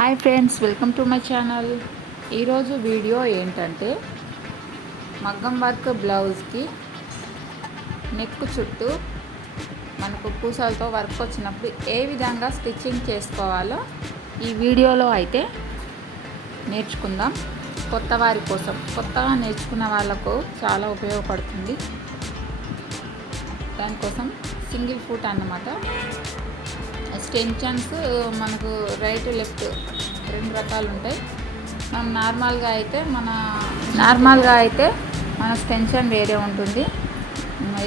Hi friends welcome to my channel. ఈరోజు video ఏంటంటే మగ్గం వర్క్ బ్లౌజ్కి నెక్ చుట్టూ మనకు పూసలతో వర్క్ వచ్చినప్పుడు ఏ విధంగా స్టిచ్చింగ్ చేసుకోవాలో ఈ వీడియోలో అయితే నేర్చుకుందాం. కొత్త వారి కోసం కొత్తగా నేర్చుకున్న వాళ్ళకు చాలా ఉపయోగపడుతుంది. దానికోసం సింగిల్ ఫుట్ అన్నమాట. స్టెన్షన్స్ మనకు రైట్ లెఫ్ట్ రెండు రకాలు ఉంటాయి మనం నార్మల్గా అయితే మన నార్మల్గా అయితే మన స్టెన్షన్ వేరే ఉంటుంది.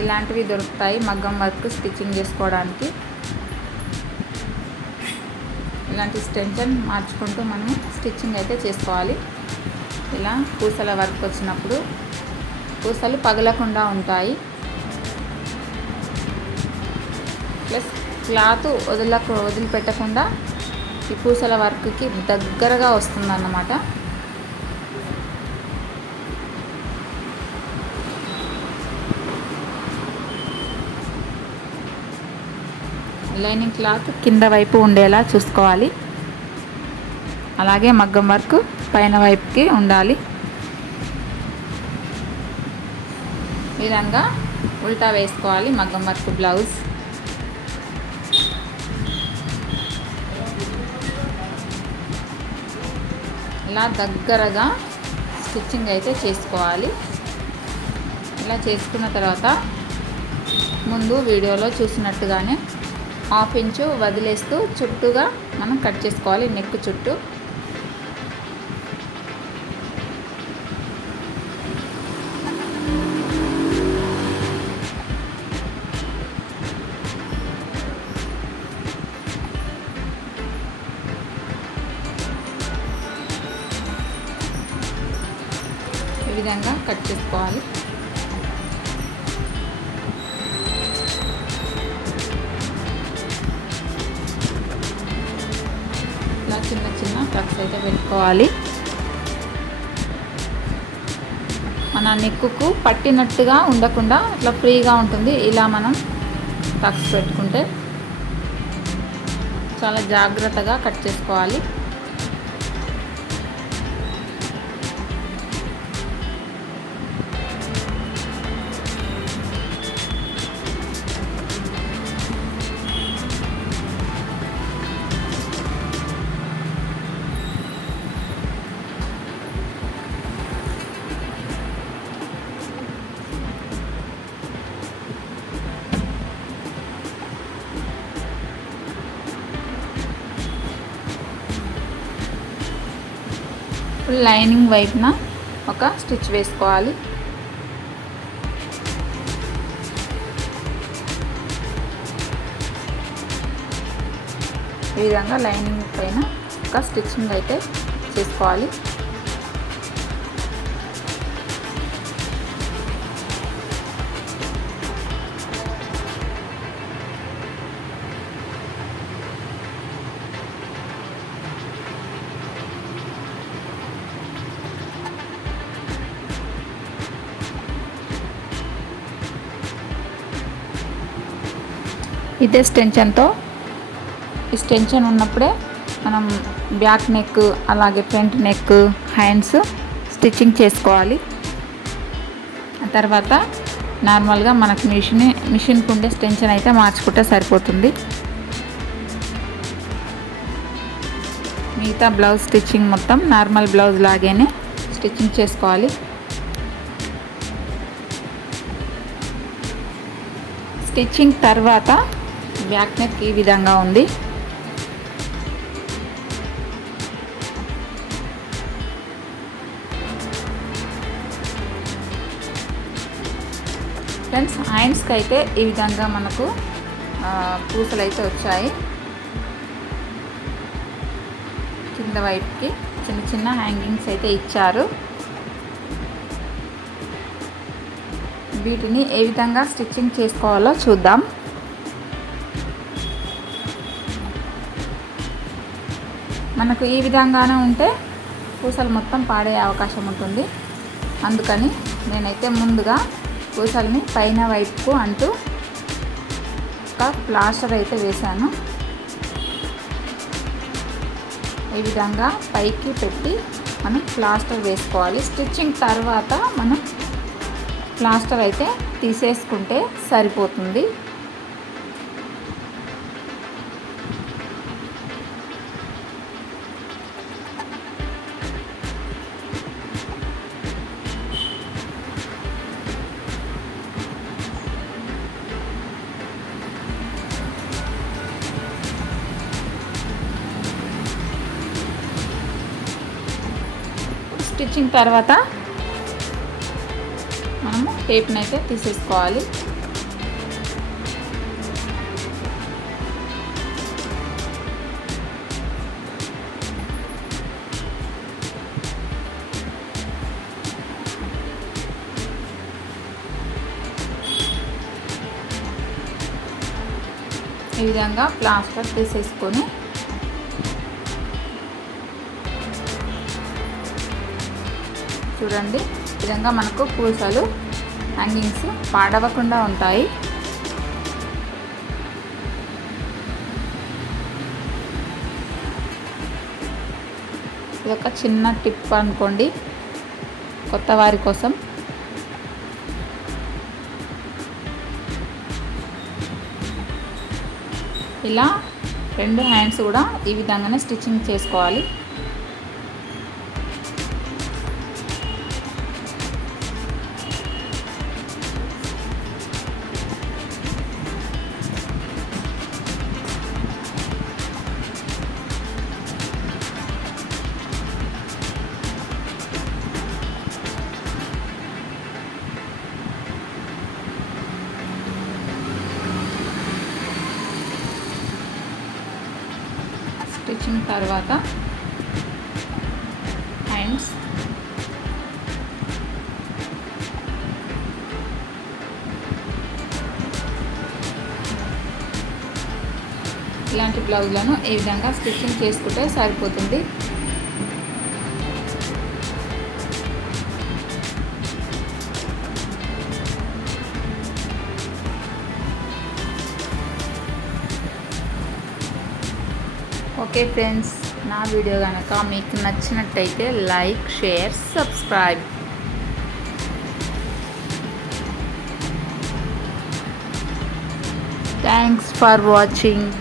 ఇలాంటివి దొరుకుతాయి మగ్గం వర్క్ స్టిచ్చింగ్ చేసుకోవడానికి. ఇలాంటి స్టెన్షన్ మార్చుకుంటూ మనం స్టిచ్చింగ్ అయితే చేసుకోవాలి. ఇలా పూసల వర్క్ వచ్చినప్పుడు పూసలు పగలకుండా ఉంటాయి. క్లాత్ వదలకు వదిలిపెట్టకుండా ఈ పూసల వర్క్కి దగ్గరగా వస్తుందన్నమాట. లైనింగ్ క్లాత్ కింద వైపు ఉండేలా చూసుకోవాలి. అలాగే మగ్గం వర్క్ పైన వైపుకి ఉండాలి. ఈ విధంగా ఉల్టా వేసుకోవాలి మగ్గం వర్క్ బ్లౌజ్. ఇలా దగ్గరగా స్టిచ్చింగ్ అయితే చేసుకోవాలి. ఇలా చేసుకున్న తర్వాత ముందు వీడియోలో చూసినట్టుగానే హాఫ్ ఇంచు వదిలేస్తూ చుట్టూగా మనం కట్ చేసుకోవాలి నెక్ చుట్టూ. విధంగా కట్ చేసుకోవాలి. ఇలా చిన్న చిన్న టక్స్ అయితే పెట్టుకోవాలి. మన నెక్కుకు పట్టినట్టుగా ఉండకుండా ఇట్లా ఫ్రీగా ఉంటుంది. ఇలా మనం టక్స్ పెట్టుకుంటే చాలా జాగ్రత్తగా కట్ చేసుకోవాలి. లైనింగ్ వైపున ఒక స్టిచ్ వేసుకోవాలి. ఈ విధంగా లైనింగ్ పైన ఒక స్టిచ్చింగ్ అయితే చేసుకోవాలి. ఇదే స్టెన్షన్తో. ఈ స్టెన్షన్ ఉన్నప్పుడే మనం బ్యాక్ నెక్ అలాగే ఫ్రంట్ నెక్ హ్యాండ్స్ స్టిచ్చింగ్ చేసుకోవాలి. తర్వాత నార్మల్గా మనకు మిషన్ మిషన్కి ఉండే స్టెన్షన్ అయితే మార్చుకుంటే సరిపోతుంది. మిగతా బ్లౌజ్ స్టిచ్చింగ్ మొత్తం నార్మల్ బ్లౌజ్ లాగానే స్టిచ్చింగ్ చేసుకోవాలి. స్టిచ్చింగ్ తర్వాత బ్యాక్ నెక్ ఈ విధంగా ఉంది. ఫ్రెండ్స్ హ్యాండ్స్కి అయితే ఈ విధంగా మనకు పూసలు అయితే వచ్చాయి. కింద వైపుకి చిన్న చిన్న హ్యాంగింగ్స్ అయితే ఇచ్చారు. వీటిని ఏ విధంగా స్టిచ్చింగ్ చేసుకోవాలో చూద్దాం. మనకు ఈ విధంగానే ఉంటే పూసలు మొత్తం పాడే అవకాశం ఉంటుంది. అందుకని నేనైతే ముందుగా పూసల్ని పైన వైపుకు అంటూ ఒక ప్లాస్టర్ అయితే వేశాను. ఈ విధంగా పైకి పెట్టి మనం ప్లాస్టర్ వేసుకోవాలి. స్టిచ్చింగ్ తర్వాత మనం ప్లాస్టర్ అయితే తీసేసుకుంటే సరిపోతుంది. స్టిచ్చింగ్ తర్వాత మనము టేప్ని అయితే తీసేసుకోవాలి. ఈ విధంగా ప్లాస్టర్ తీసేసుకొని చూడండి. విధంగా మనకు పూసలు హ్యాంగింగ్స్ పాడవకుండా ఉంటాయి. ఇది ఒక చిన్న టిప్ అనుకోండి. కొత్త వారి కోసం. ఇలా రెండు హ్యాండ్స్ కూడా ఈ విధంగానే స్టిచ్చింగ్ చేసుకోవాలి. వచ్చిన తర్వాత హ్యాండ్స్ ఇలాంటి బ్లౌజ్లను ఈ విధంగా స్టిచ్చింగ్ చేసుకుంటే సరిపోతుంది? ఓకే ఫ్రెండ్స్ నా వీడియో కనుక మీకు నచ్చినట్టయితే like share subscribe. Thanks for watching.